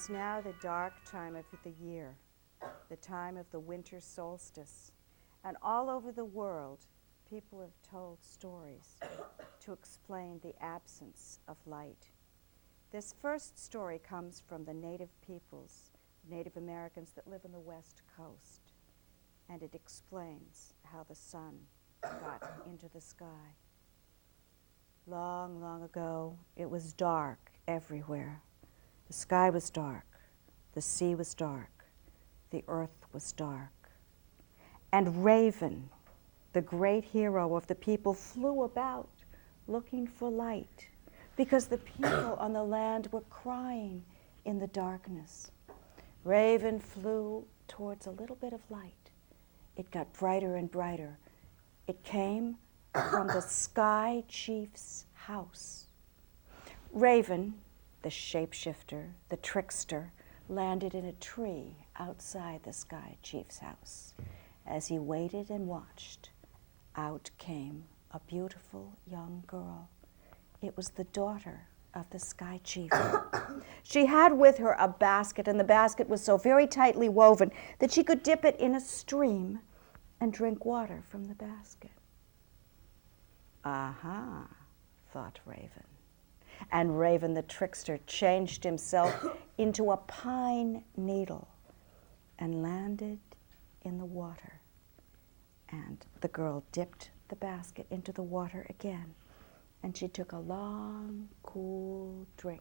It's now the dark time of the year, the time of the winter solstice, and all over the world, people have told stories to explain the absence of light. This first story comes from the native peoples, Native Americans that live on the West Coast, and it explains how the sun got into the sky. Long, long ago, it was dark everywhere. The sky was dark, the sea was dark, the earth was dark. And Raven, the great hero of the people, flew about looking for light because the people on the land were crying in the darkness. Raven flew towards a little bit of light. It got brighter and brighter. It came from the Sky Chief's house. Raven, the shapeshifter, the trickster, landed in a tree outside the Sky Chief's house. As he waited and watched, out came a beautiful young girl. It was the daughter of the Sky Chief. She had with her a basket, and the basket was so very tightly woven that she could dip it in a stream and drink water from the basket. Aha, thought Raven. And Raven the trickster changed himself into a pine needle and landed in the water. And the girl dipped the basket into the water again, and she took a long, cool drink,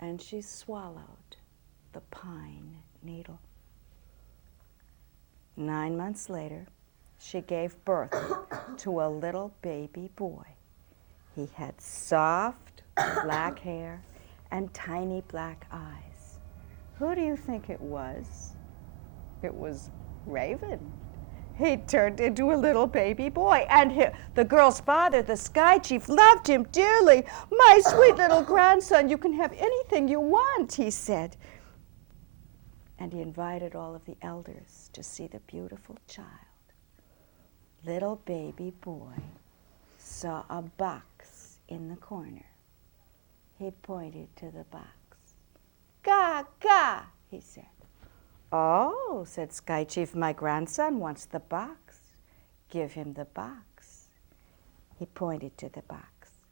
and she swallowed the pine needle. 9 months later, she gave birth to a little baby boy. He had soft black hair and tiny black eyes. Who do you think it was? It was Raven. He turned into a little baby boy, and the girl's father, the Sky Chief, loved him dearly. "My sweet little grandson, you can have anything you want," he said. And he invited all of the elders to see the beautiful child. Little baby boy saw a box in the corner. He pointed to the box. "Ga, ga," he said. "Oh," said Sky Chief, "my grandson wants the box. Give him the box." He pointed to the box.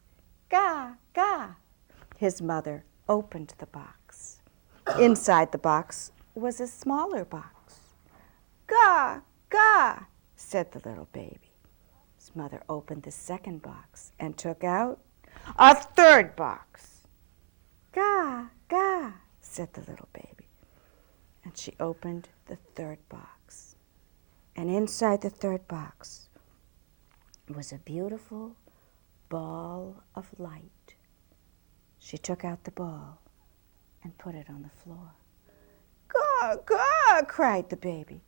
"Ga, ga." His mother opened the box. Inside the box was a smaller box. "Ga, ga," said the little baby. His mother opened the second box and took out a third box. "Ga, ga," said the little baby. And she opened the third box. And inside the third box was a beautiful ball of light. She took out the ball and put it on the floor. "Ga, ga," cried the baby.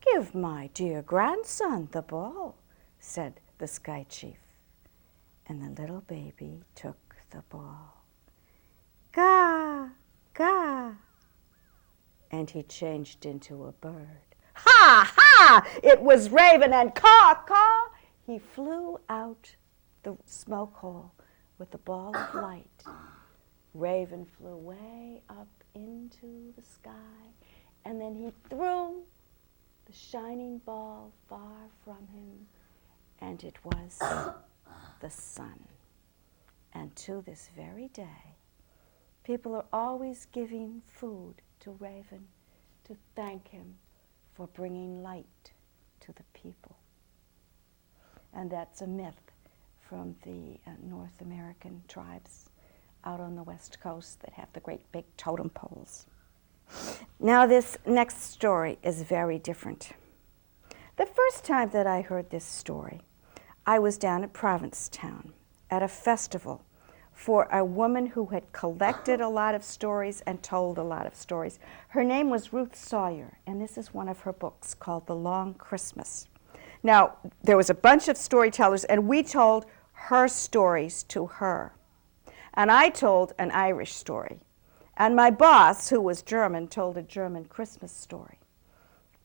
"Give my dear grandson the ball," said the Sky Chief. And the little baby took the ball. "Ga, ga." And he changed into a bird. "Ha, ha!" It was Raven, and caw, caw, he flew out the smoke hole with the ball of light. Raven flew way up into the sky, and then he threw the shining ball far from him, and it was the sun. And to this very day, people are always giving food to Raven to thank him for bringing light to the people. And that's a myth from the North American tribes out on the West Coast that have the great big totem poles. Now this next story is very different. The first time that I heard this story, I was down at Provincetown at a festival for a woman who had collected a lot of stories and told a lot of stories. Her name was Ruth Sawyer, and this is one of her books called The Long Christmas. Now, there was a bunch of storytellers, and we told her stories to her. And I told an Irish story. And my boss, who was German, told a German Christmas story.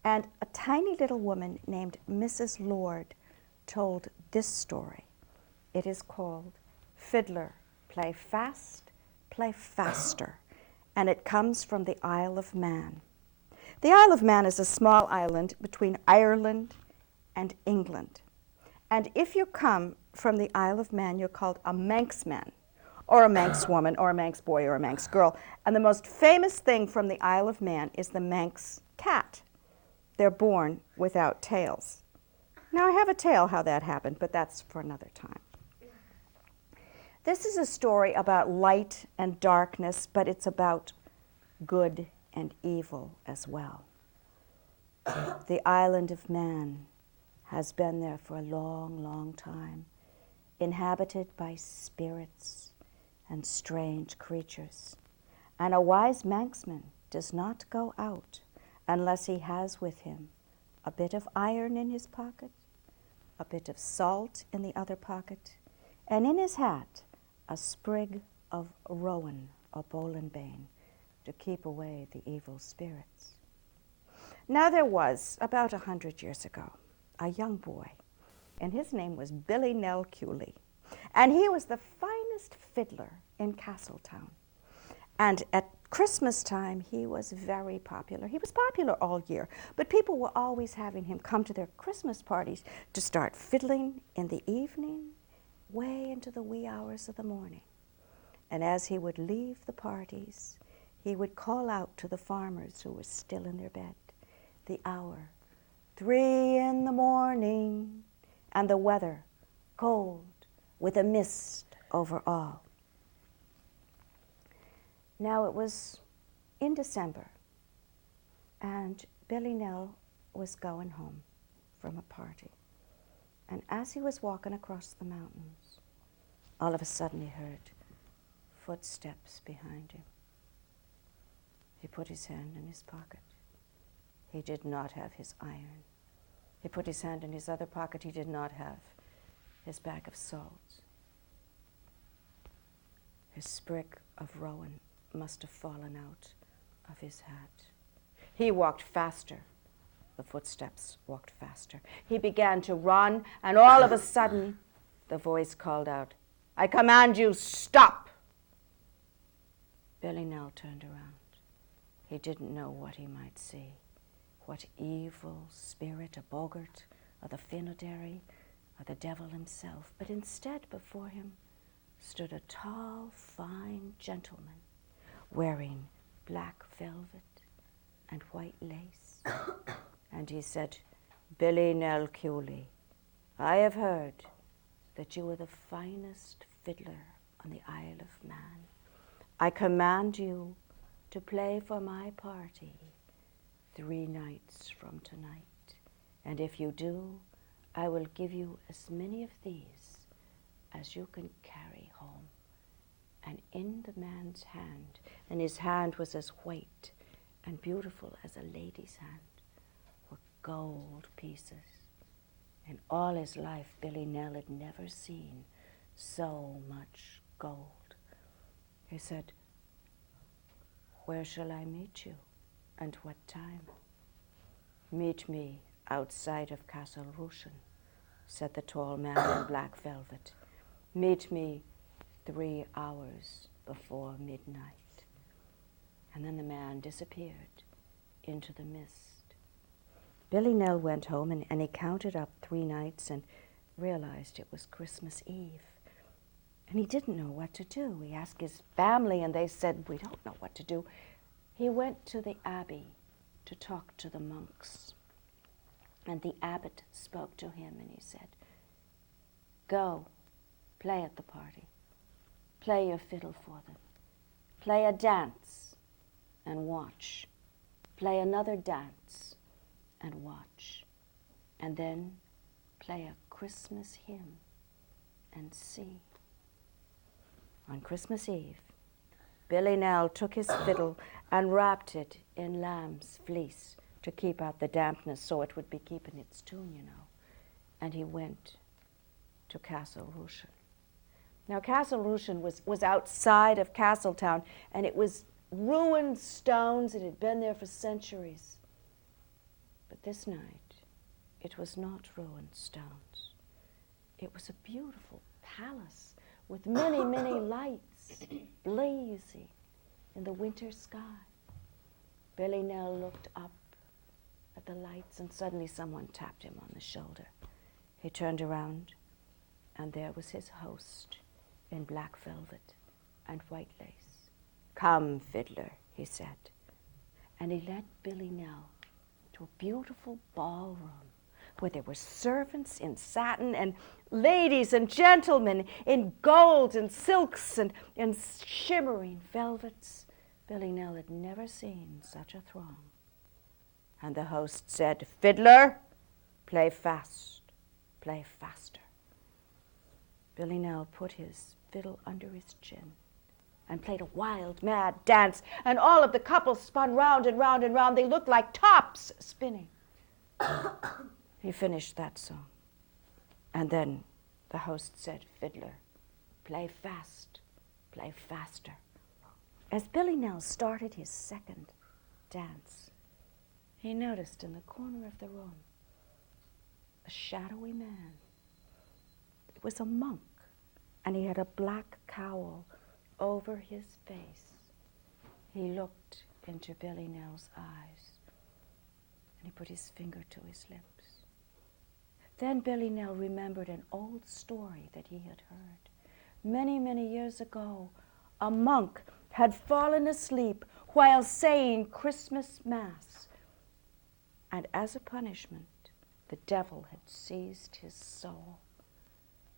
And a tiny little woman named Mrs. Lord told this story. It is called Fiddler, Play Fast, Play Faster. and it comes from the Isle of Man. The Isle of Man is a small island between Ireland and England. And if you come from the Isle of Man, you're called a Manxman, or a Manx woman, or a Manx boy, or a Manx girl. And the most famous thing from the Isle of Man is the Manx cat. They're born without tails. Now, I have a tale how that happened, but that's for another time. This is a story about light and darkness, but it's about good and evil as well. The island of Man has been there for a long, long time, inhabited by spirits and strange creatures. And a wise Manxman does not go out unless he has with him a bit of iron in his pocket, a bit of salt in the other pocket, and in his hat a sprig of rowan or bolenbane to keep away the evil spirits. Now there was, about 100 years ago, a young boy, and his name was Billy Nell Cooley, and he was the finest fiddler in Castletown. And at Christmas time, he was very popular. He was popular all year, but people were always having him come to their Christmas parties to start fiddling in the evening, way into the wee hours of the morning. And as he would leave the parties, he would call out to the farmers who were still in their bed, the hour, 3 in the morning, and the weather cold with a mist over all. Now it was in December, and Billy Nell was going home from a party. And as he was walking across the mountains, all of a sudden he heard footsteps behind him. He put his hand in his pocket. He did not have his iron. He put his hand in his other pocket. He did not have his bag of salt. His sprig of rowan must have fallen out of his hat. He walked faster. The footsteps walked faster. He began to run, and all of a sudden, the voice called out, "I command you, stop!" Billy Nell turned around. He didn't know what he might see. What evil spirit, a boggart, or the Finodary, or the devil himself. But instead, before him, stood a tall, fine gentleman wearing black velvet and white lace. And he said, "Billy Nell Cooley, I have heard that you are the finest fiddler on the Isle of Man. I command you to play for my party 3 nights from tonight. And if you do, I will give you as many of these as you can carry home." And in the man's hand, and his hand was as white and beautiful as a lady's hand, were gold pieces. In all his life, Billy Nell had never seen so much gold. He said, "Where shall I meet you, and what time?" "Meet me outside of Castle Rushen," said the tall man in black velvet. "Meet me 3 hours before midnight." And then the man disappeared into the mist. Billy Nell went home and he counted up 3 nights and realized it was Christmas Eve. And he didn't know what to do. He asked his family and they said, "We don't know what to do." He went to the abbey to talk to the monks. And the abbot spoke to him and he said, "Go, play at the party. Play your fiddle for them. Play a dance and watch. Play another dance and watch. And then play a Christmas hymn and see." On Christmas Eve, Billy Nell took his fiddle and wrapped it in lamb's fleece to keep out the dampness so it would be keeping its tune, you know. And he went to Castle Rushen. Now, Castle Rushen was outside of Castletown, and it was ruined stones. It had been there for centuries. But this night, it was not ruined stones. It was a beautiful palace with many, many lights blazing in the winter sky. Billy Nell looked up at the lights, and suddenly someone tapped him on the shoulder. He turned around, and there was his host in black velvet and white lace. "Come, fiddler," he said. And he led Billy Nell to a beautiful ballroom where there were servants in satin and ladies and gentlemen in golds and silks and in shimmering velvets. Billy Nell had never seen such a throng. And the host said, "Fiddler, play fast, play faster." Billy Nell put his fiddle under his chin and played a wild, mad dance, and all of the couples spun round and round and round. They looked like tops spinning. He finished that song. And then the host said, "Fiddler, play fast, play faster." As Billy Nell started his second dance, he noticed in the corner of the room a shadowy man. It was a monk, and he had a black cowl over his face. He looked into Billy Nell's eyes, and he put his finger to his lips. Then Billy Nell remembered an old story that he had heard. Many, many years ago, a monk had fallen asleep while saying Christmas Mass, and as a punishment, the devil had seized his soul.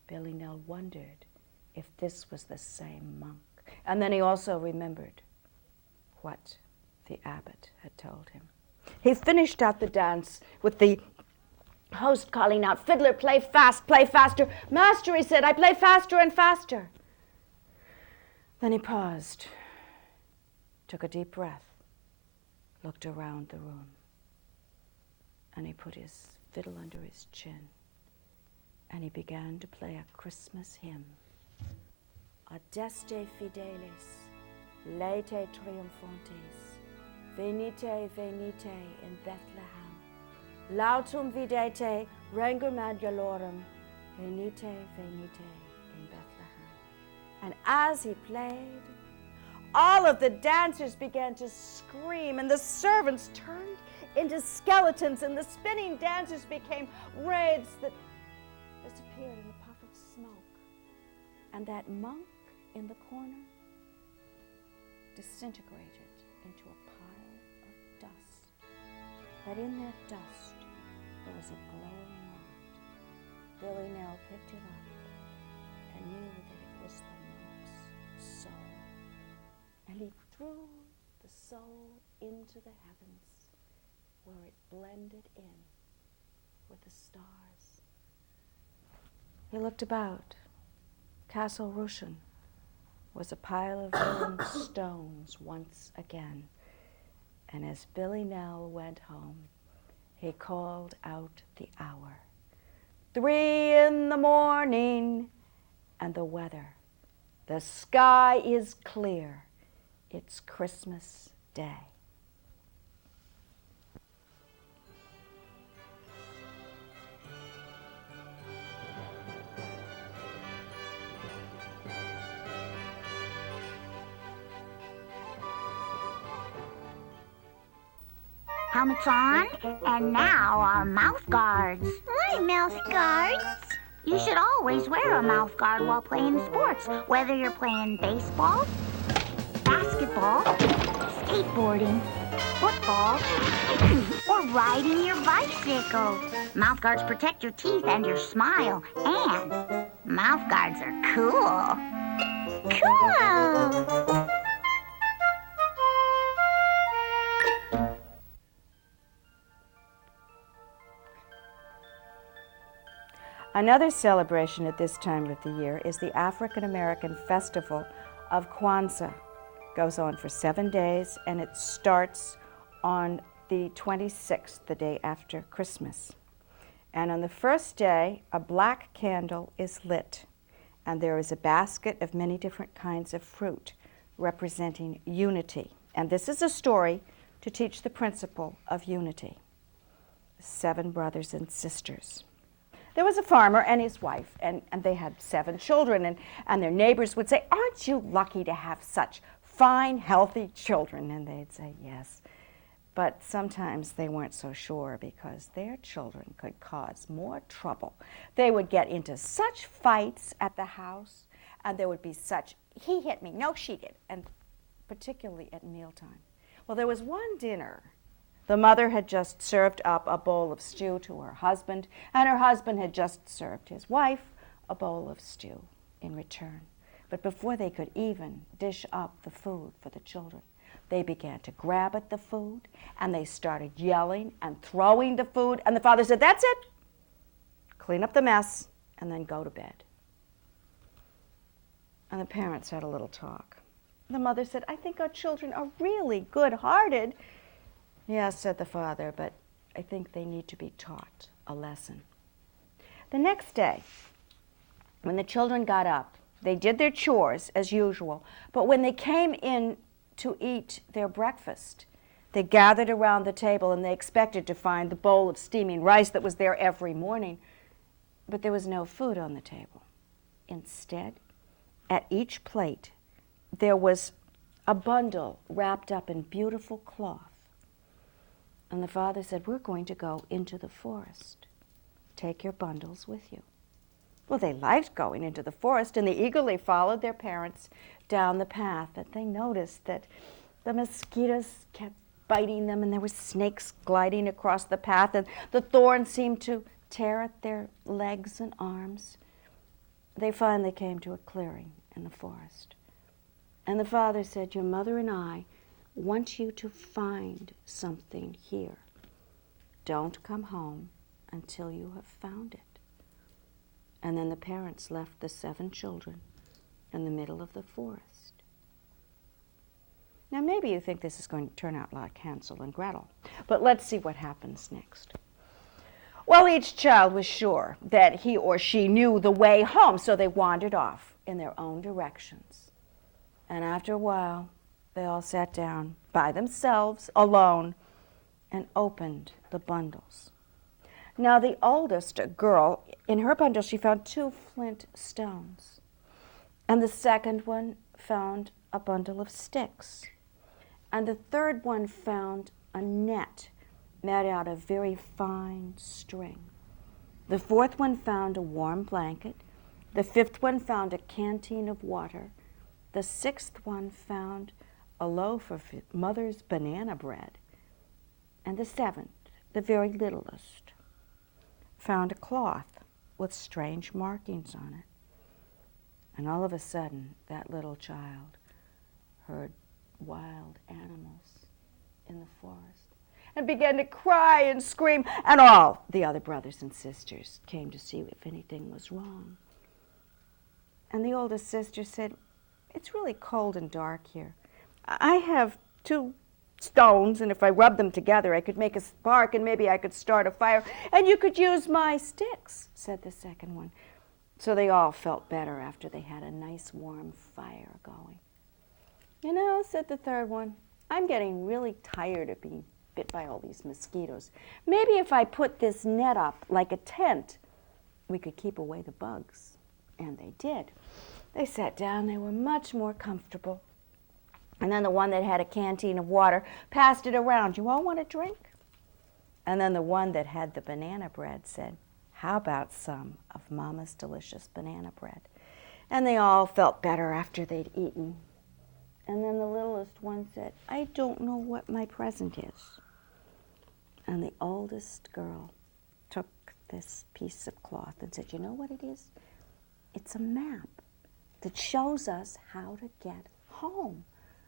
Billy Nell wondered if this was the same monk. And then he also remembered what the abbot had told him. He finished out the dance with the host calling out, "Fiddler, play fast, play faster." "Master," he said, "I play faster and faster." Then he paused, took a deep breath, looked around the room, and he put his fiddle under his chin, and he began to play a Christmas hymn. Adeste fideles, laete triumphantes, venite, venite in Bethlehem. Lautum videte, regum angelorum, venite, venite in Bethlehem. And as he played, all of the dancers began to scream, and the servants turned into skeletons, and the spinning dancers became wraiths that disappeared in a puff of smoke. And that monk in the corner disintegrated into a pile of dust. But in that dust, there was a glowing light. Billy Nell picked it up and knew that it was the monk's soul. And he threw the soul into the heavens, where it blended in with the stars. He looked about. Castle Rushen was a pile of ruined stones once again. And as Billy Nell went home, he called out the hour. 3 a.m, and the weather. The sky is clear. It's Christmas Day. Helmets on, and now our mouth guards. Why mouth guards? You should always wear a mouth guard while playing sports, whether you're playing baseball, basketball, skateboarding, football, or riding your bicycle. Mouth guards protect your teeth and your smile, and mouth guards are cool. Cool! Another celebration at this time of the year is the African American Festival of Kwanzaa. It goes on for 7 days, and it starts on the 26th, the day after Christmas. And on the first day, a black candle is lit, and there is a basket of many different kinds of fruit representing unity. And this is a story to teach the principle of unity. 7 brothers and sisters. There was a farmer and his wife, and they had 7 children, and their neighbors would say, "Aren't you lucky to have such fine, healthy children? And they'd say yes. But sometimes they weren't so sure because their children could cause more trouble. They would get into such fights at the house, and there would be such, he hit me, no, she did, and particularly at mealtime. Well, there was one dinner. The mother had just served up a bowl of stew to her husband, and her husband had just served his wife a bowl of stew in return. But before they could even dish up the food for the children, they began to grab at the food, and they started yelling and throwing the food. And the father said, "That's it. Clean up the mess and then go to bed." And the parents had a little talk. The mother said, "I think our children are really good-hearted." "Yes," said the father, "but I think they need to be taught a lesson." The next day, when the children got up, they did their chores as usual, but when they came in to eat their breakfast, they gathered around the table and they expected to find the bowl of steaming rice that was there every morning, but there was no food on the table. Instead, at each plate, there was a bundle wrapped up in beautiful cloth. And the father said, "We're going to go into the forest. Take your bundles with you." Well, they liked going into the forest, and they eagerly followed their parents down the path. And they noticed that the mosquitoes kept biting them, and there were snakes gliding across the path, and the thorns seemed to tear at their legs and arms. They finally came to a clearing in the forest. And the father said, "Your mother and I want you to find something here. Don't come home until you have found it." And then the parents left the 7 children in the middle of the forest. Now maybe you think this is going to turn out like Hansel and Gretel, but let's see what happens next. Well, each child was sure that he or she knew the way home, so they wandered off in their own directions. And after a while, they all sat down by themselves, alone, and opened the bundles. Now, the oldest girl, in her bundle, she found 2 flint stones. And the second one found a bundle of sticks. And the third one found a net made out of very fine string. The fourth one found a warm blanket. The fifth one found a canteen of water. The sixth one found a loaf of mother's banana bread. And the seventh, the very littlest, found a cloth with strange markings on it. And all of a sudden, that little child heard wild animals in the forest and began to cry and scream, and all the other brothers and sisters came to see if anything was wrong. And the oldest sister said, "It's really cold and dark here. I have 2 stones, and if I rub them together, I could make a spark, and maybe I could start a fire, and you could use my sticks," said the second one. So they all felt better after they had a nice warm fire going. "You know," said the third one, "I'm getting really tired of being bit by all these mosquitoes. Maybe if I put this net up like a tent, we could keep away the bugs." And they did. They sat down, they were much more comfortable. And then the one that had a canteen of water passed it around. "You all want a drink?" And then the one that had the banana bread said, "How about some of Mama's delicious banana bread?" And they all felt better after they'd eaten. And then the littlest one said, "I don't know what my present is." And the oldest girl took this piece of cloth and said, "You know what it is? It's a map that shows us how to get home.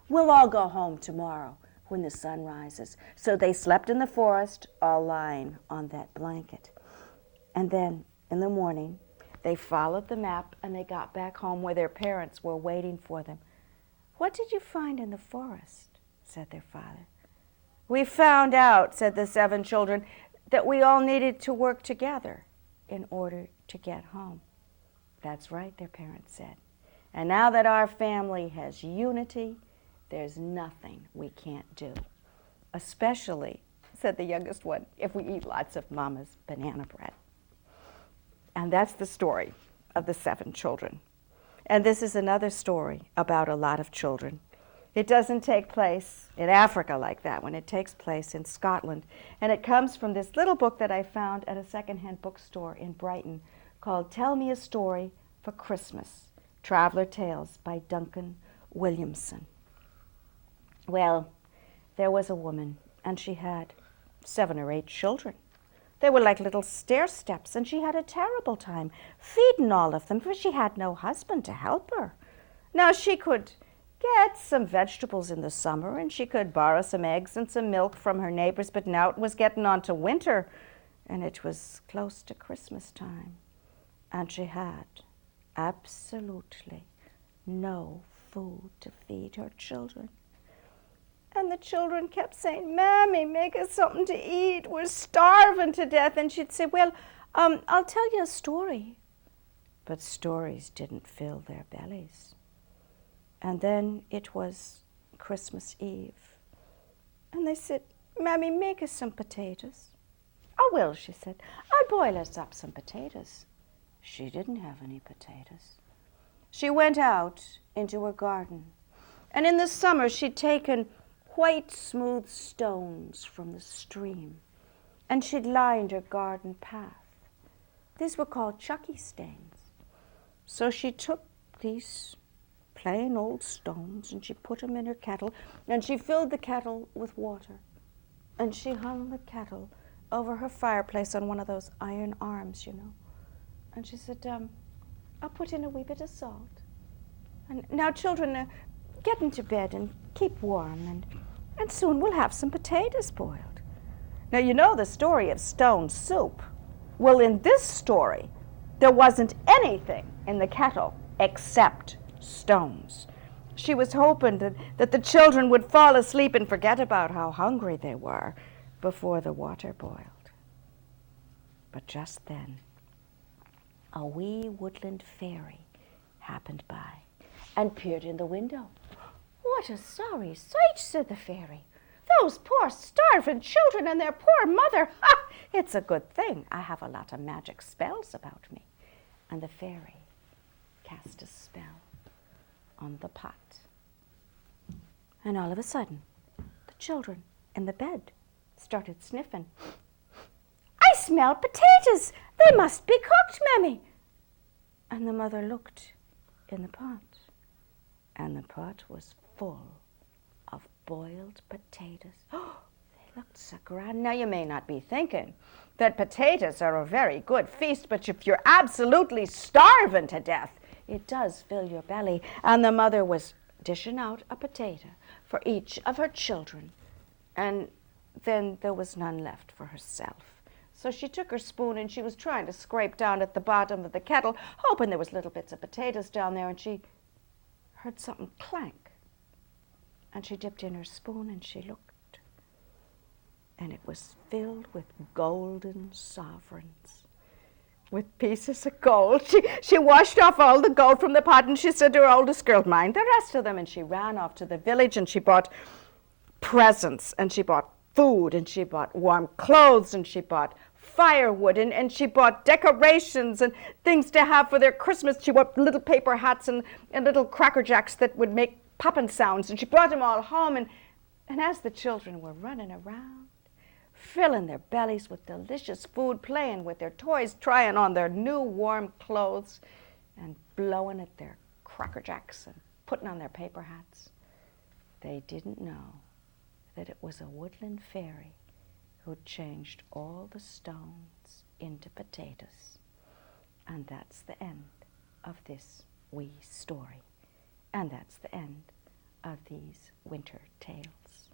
We'll all go home tomorrow when the sun rises." So they slept in the forest, all lying on that blanket. And then in the morning, they followed the map and they got back home where their parents were waiting for them. "What did you find in the forest?" said their father. "We found out," said the 7 children, "that we all needed to work together in order to get home." "That's right," their parents said. "And now that our family has unity, there's nothing we can't do. Especially," said the youngest one, "if we eat lots of Mama's banana bread." And that's the story of the 7 children. And this is another story about a lot of children It doesn't take place in Africa like that one. It takes place in Scotland. And it comes from this little book that I found at a secondhand bookstore in Brighton called Tell Me a Story for Christmas, Traveler Tales by Duncan Williamson. Well, there was a woman, and she had 7 or 8 children. They were like little stair steps, and she had a terrible time feeding all of them, for she had no husband to help her. Now, she could get some vegetables in the summer, and she could borrow some eggs and some milk from her neighbors, but now it was getting on to winter, and it was close to Christmas time, and she had absolutely no food to feed her children. And the children kept saying, "Mammy, make us something to eat. We're starving to death." And she'd say, "Well, I'll tell you a story." But stories didn't fill their bellies. And then it was Christmas Eve. And they said, "Mammy, make us some potatoes." "I will," she said. "I'll boil us up some potatoes." She didn't have any potatoes. She went out into her garden. And in the summer, she'd taken white, smooth stones from the stream, and she'd lined her garden path. These were called chucky stains. So she took these plain old stones, and she put them in her kettle, and she filled the kettle with water, and she hung the kettle over her fireplace on one of those iron arms, you know. And she said, "I'll put in a wee bit of salt. And now, children, get into bed and keep warm, and soon we'll have some potatoes boiled." Now, you know the story of stone soup. Well, in this story, there wasn't anything in the kettle except stones. She was hoping that the children would fall asleep and forget about how hungry they were before the water boiled. But just then, a wee woodland fairy happened by and peered in the window. "What a sorry sight," said the fairy. "Those poor starving children and their poor mother. Ha! It's a good thing I have a lot of magic spells about me." And the fairy cast a spell on the pot. And all of a sudden, the children in the bed started sniffing. "I smell potatoes. They must be cooked, Mammy." And the mother looked in the pot, and the pot was full of boiled potatoes. Oh, they looked so grand. Now, you may not be thinking that potatoes are a very good feast, but if you're absolutely starving to death, it does fill your belly. And the mother was dishing out a potato for each of her children, and then there was none left for herself. So she took her spoon and she was trying to scrape down at the bottom of the kettle, hoping there was little bits of potatoes down there, and she heard something clank. And she dipped in her spoon and she looked, and it was filled with golden sovereigns, with pieces of gold. She washed off all the gold from the pot, and she said to her oldest girl, "Mind the rest of them." And she ran off to the village, and she bought presents, and she bought food, and she bought warm clothes, and she bought firewood, and she bought decorations and things to have for their Christmas. She bought little paper hats and little cracker jacks that would make popping sounds, and she brought them all home. And as the children were running around, filling their bellies with delicious food, playing with their toys, trying on their new warm clothes, and blowing at their cracker jacks and putting on their paper hats, they didn't know that it was a woodland fairy who'd changed all the stones into potatoes. And that's the end of this wee story. And that's the end of these winter tales.